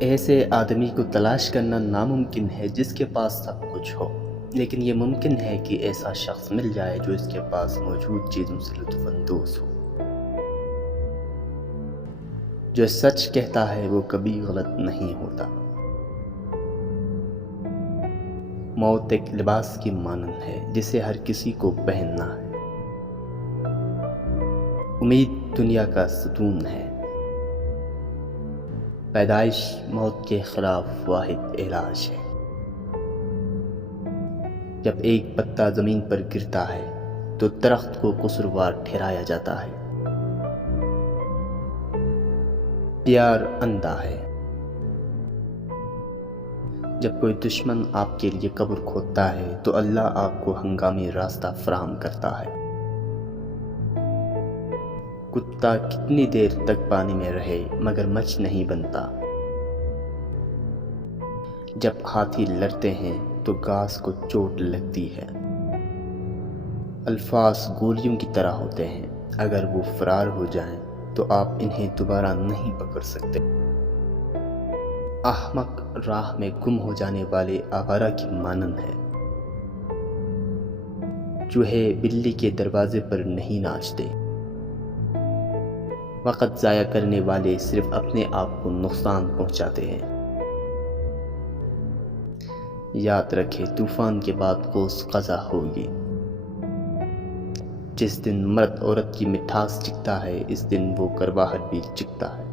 ایسے آدمی کو تلاش کرنا ناممکن ہے جس کے پاس سب کچھ ہو، لیکن یہ ممکن ہے کہ ایسا شخص مل جائے جو اس کے پاس موجود چیزوں سے لطف اندوز ہو۔ جو سچ کہتا ہے وہ کبھی غلط نہیں ہوتا۔ موت ایک لباس کی مانند ہے جسے ہر کسی کو پہننا ہے۔ امید دنیا کا ستون ہے۔ پیدائش موت کے خلاف واحد علاج ہے۔ جب ایک پتا زمین پر گرتا ہے تو درخت کو قصوروار ٹھہرایا جاتا ہے۔ پیار اندھا ہے۔ جب کوئی دشمن آپ کے لیے قبر کھودتا ہے تو اللہ آپ کو ہنگامی راستہ فراہم کرتا ہے۔ کتا کتنی دیر تک پانی میں رہے مگر مچھ نہیں بنتا۔ جب ہاتھی لڑتے ہیں تو گھاس کو چوٹ لگتی ہے۔ الفاظ گولیوں کی طرح ہوتے ہیں، اگر وہ فرار ہو جائیں تو آپ انہیں دوبارہ نہیں پکڑ سکتے۔ احمق راہ میں گم ہو جانے والے آوارہ کی مانند ہے۔ چوہے بلی کے دروازے پر نہیں ناچتے۔ وقت ضائع کرنے والے صرف اپنے آپ کو نقصان پہنچاتے ہیں۔ یاد رکھے طوفان کے بعد قوس قزح ہوگی۔ جس دن مرد عورت کی مٹھاس چکھتا ہے اس دن وہ کرواہٹ بھی چکھتا ہے۔